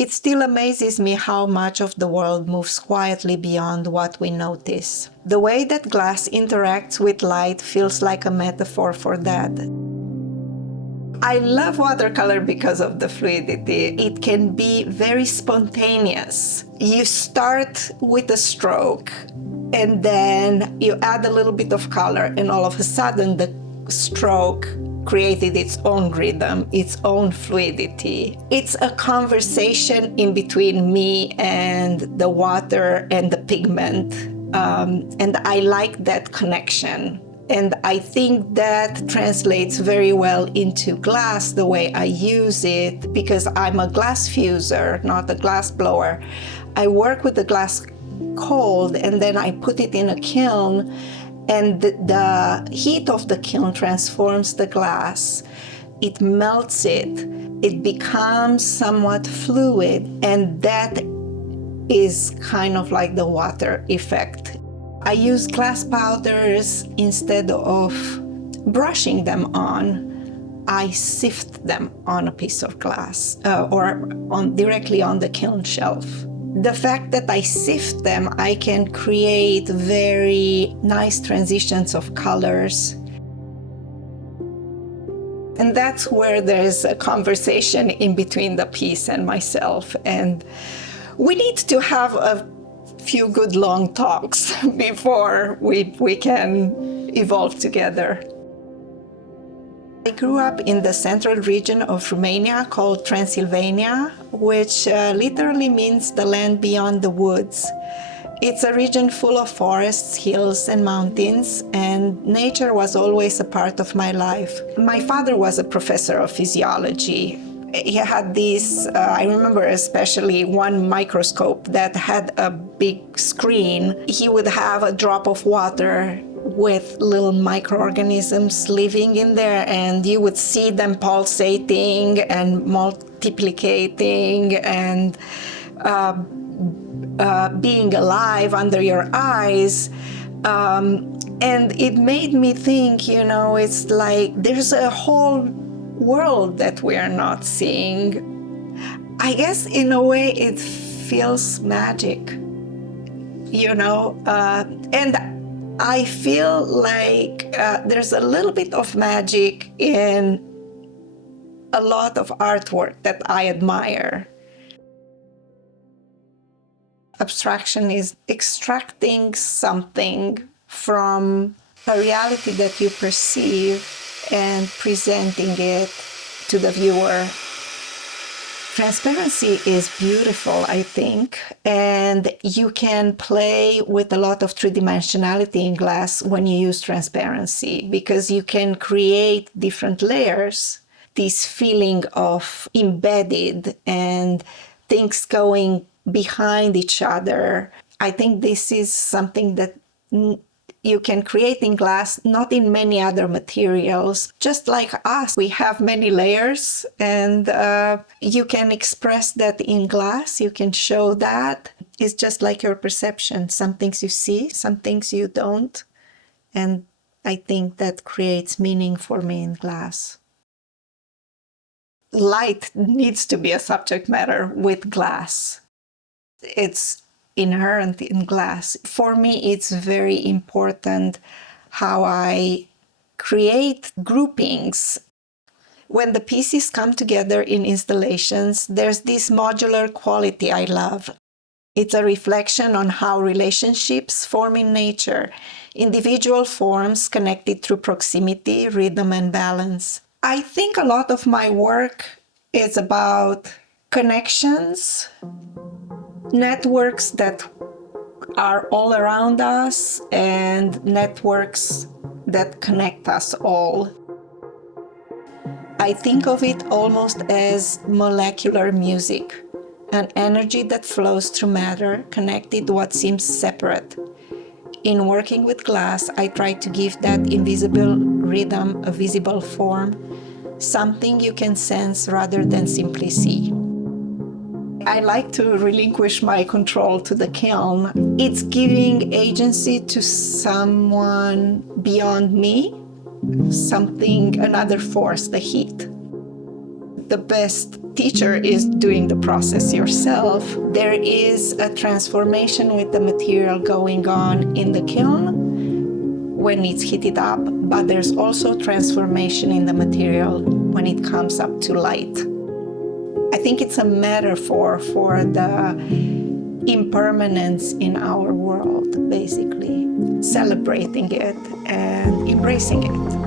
It still amazes me how much of the world moves quietly beyond what we notice. The way that glass interacts with light feels like a metaphor for that. I love watercolor because of the fluidity. It can be very spontaneous. You start with a stroke and then you add a little bit of color, and all of a sudden the stroke created its own rhythm, its own fluidity. It's a conversation in between me and the water and the pigment. And I like that connection. And I think that translates very well into glass, the way I use it, because I'm a glass fuser, not a glass blower. I work with the glass cold, and then I put it in a kiln, and the heat of the kiln transforms the glass. It melts it. It becomes somewhat fluid, and that is kind of like the water effect. I use glass powders instead of brushing them on. I sift them on a piece of glass or directly on the kiln shelf. The fact that I sift them, I can create very nice transitions of colors. And that's where there's a conversation in between the piece and myself. And we need to have a few good long talks before we can evolve together. I grew up in the central region of Romania called Transylvania, which literally means the land beyond the woods. It's a region full of forests, hills, and mountains, and nature was always a part of my life. My father was a professor of physiology. He had this, I remember especially one microscope that had a big screen. He would have a drop of water with little microorganisms living in there, and you would see them pulsating and multiplicating and being alive under your eyes. And it made me think, it's like there's a whole world that we are not seeing. I guess in a way it feels magic, and I feel like there's a little bit of magic in a lot of artwork that I admire. Abstraction is extracting something from a reality that you perceive and presenting it to the viewer. Transparency is beautiful, I think, and you can play with a lot of three-dimensionality in glass when you use transparency, because you can create different layers, this feeling of embedded and things going behind each other. I think this is something that you can create in glass, not in many other materials. Just like us, we have many layers, and you can express that in glass. You can show that. It's just like your perception. Some things you see, some things you don't. And I think that creates meaning for me in glass. Light needs to be a subject matter with glass. It's inherent in glass. For me, it's very important how I create groupings. When the pieces come together in installations, there's this modular quality I love. It's a reflection on how relationships form in nature, individual forms connected through proximity, rhythm, and balance. I think a lot of my work is about connections, networks that are all around us, and networks that connect us all. I think of it almost as molecular music, an energy that flows through matter, connected to what seems separate. In working with glass, I try to give that invisible rhythm a visible form, something you can sense rather than simply see. I like to relinquish my control to the kiln. It's giving agency to someone beyond me, something, another force, the heat. The best teacher is doing the process yourself. There is a transformation with the material going on in the kiln when it's heated up, but there's also transformation in the material when it comes up to light. I think it's a metaphor for the impermanence in our world, basically, celebrating it and embracing it.